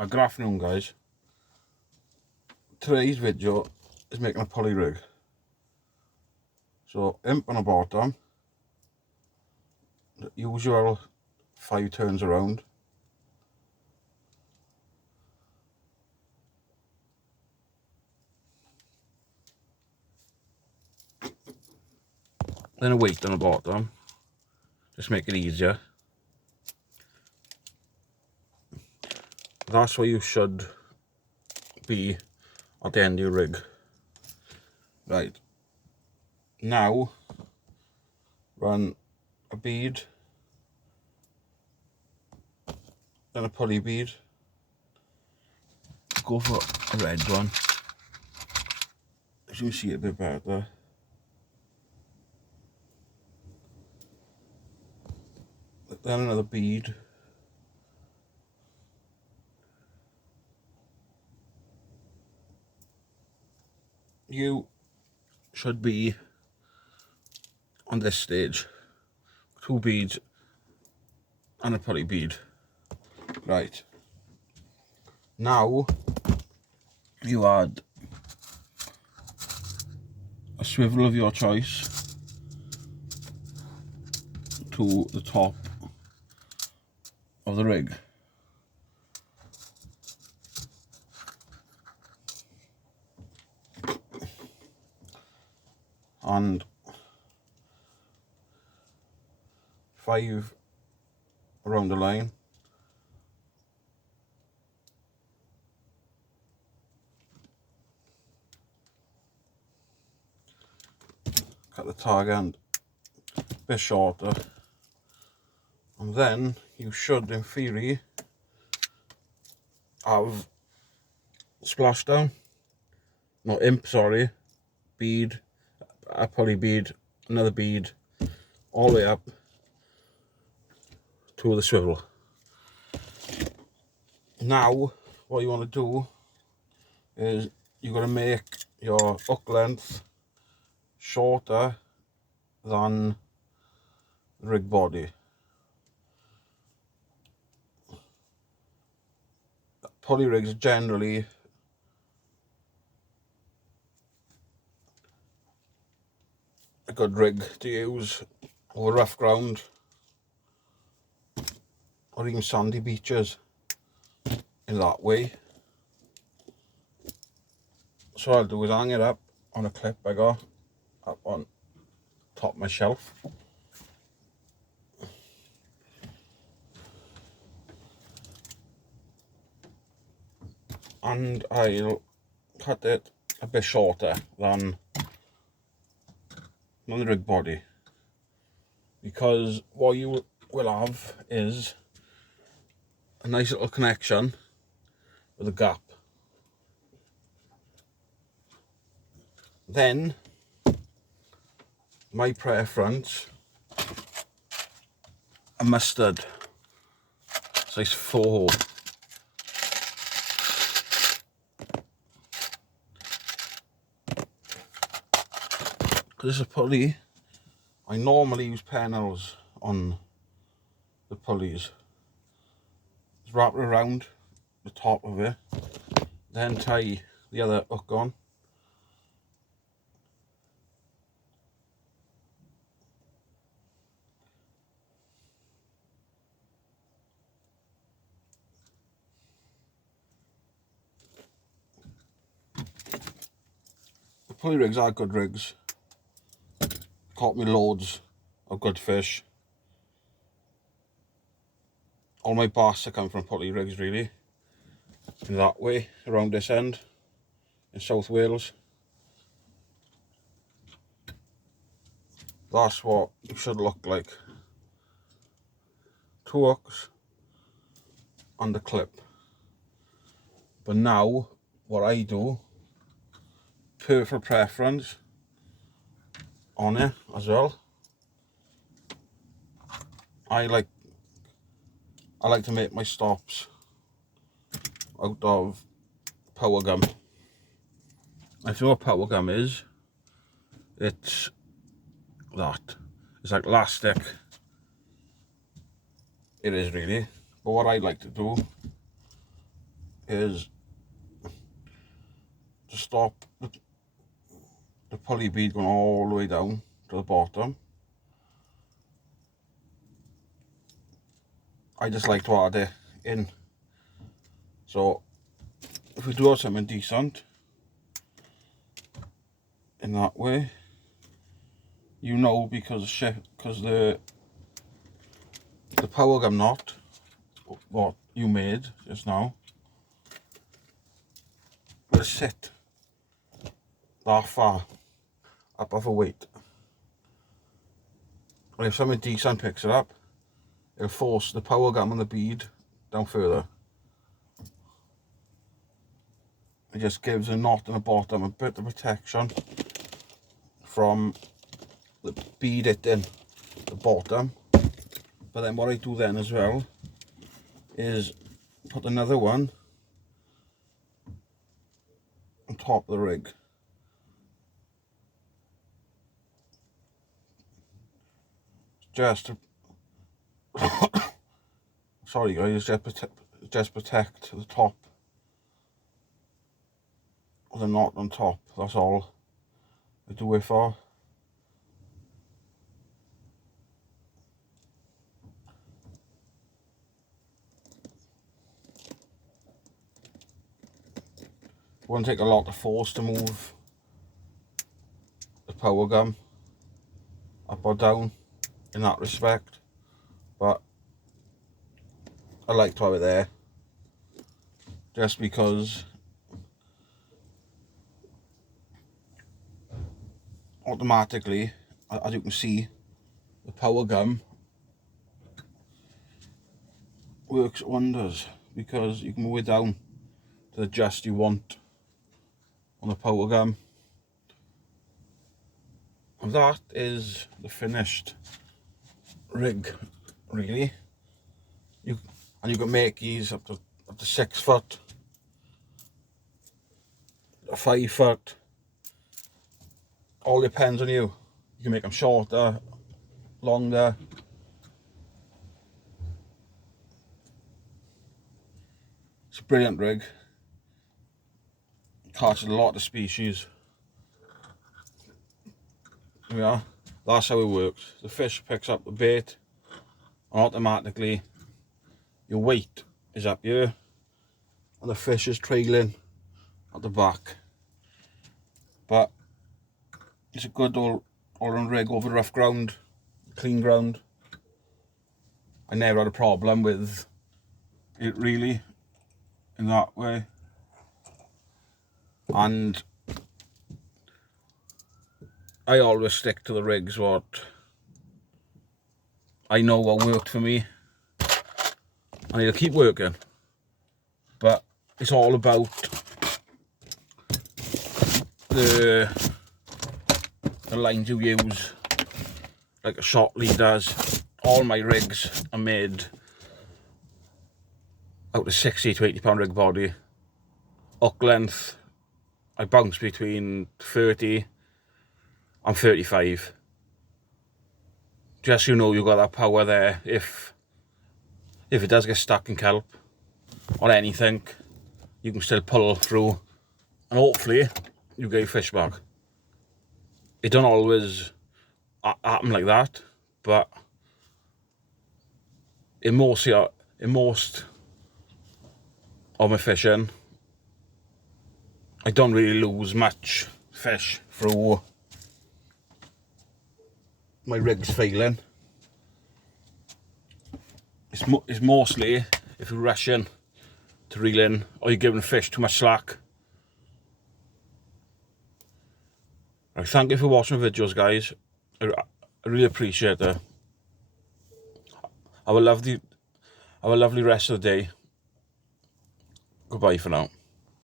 Good afternoon, guys. Today's video is making a pulley rig. So imp on the bottom, the usual 5 turns around. Then a weight on the bottom, just make it easier. That's where you should be at the end of your rig. Right, now run a bead, then a pulley bead. Go for a red one, as you can see it a bit better. Then another bead. You should be on this stage, 2 beads and a pulley bead. Right, now you add a swivel of your choice to the top of the rig. And 5 around the line. Cut the tag end a bit shorter. And then you should, in theory, have splashdown. No, imp, sorry. Bead, a pulley bead, another bead, all the way up to the swivel. Now, what you want to do is you've got to make your hook length shorter than the rig body. Pulley rigs generally a good rig to use over rough ground or even sandy beaches in that way. So what I'll do is hang it up on a clip I got up on top of my shelf. And I'll cut it a bit shorter than the rig body, because what you will have is a nice little connection with a gap. Then my preference, a mustard size 4. Because it's a pulley, I normally use panels on the pulleys. Just wrap it around the top of it, then tie the other hook on. The pulley rigs are good rigs. Caught me loads of good fish. All my bass have come from pulley rigs, really. In that way, around this end, in South Wales. That's what it should look like. 2 hooks and the clip. But now, what I do, personal preference on it as well, I like to make my stops out of power gum. If you know what power gum is, it's that. It's like elastic. It is really. But what I like to do is to stop the pulley bead going all the way down to the bottom. I just like to add it in. So if we do something decent in that way, you know, because the power gum knot, what you made just now, will sit that far up off a weight. And if something decent picks it up, it'll force the power gum and the bead down further. It just gives a knot in the bottom a bit of protection from the bead hitting the bottom. But then what I do then as well is put another one on top of the rig. Just to sorry guys, just protect the top of the knot on top. That's all I do it for. It won't take a lot of force to move the power gum up or down in that respect, but I like to have it there just because automatically, as you can see, the power gum works wonders, because you can move it down to the adjust you want on the power gum. And that is the finished rig, really. You can make these up to 6 foot, 5 foot. All depends on you. You can make them shorter, longer. It's a brilliant rig. Catches a lot of species. Yeah, that's how it works. The fish picks up the bait, and automatically your weight is up here and the fish is trailing at the back. But it's a good all-round rig over rough ground, clean ground. I never had a problem with it really in that way. And I always stick to the rigs what I know what worked for me, and it'll keep working. But it's all about the lines you use, like a shot leaders. All my rigs are made out of 60 to 80 pound rig body. Hook length, I bounce between 30 and 35. Just so you know you got that power there. If it does get stuck in kelp or anything, you can still pull through, and hopefully you get your fish back. It don't always happen like that, but in most of my fishing, I don't really lose much fish through my rigs failing. It's mostly if you're rushing to reel in, or you're giving fish too much slack. Right, thank you for watching the videos, guys. I really appreciate it. Have a lovely rest of the day. Goodbye for now.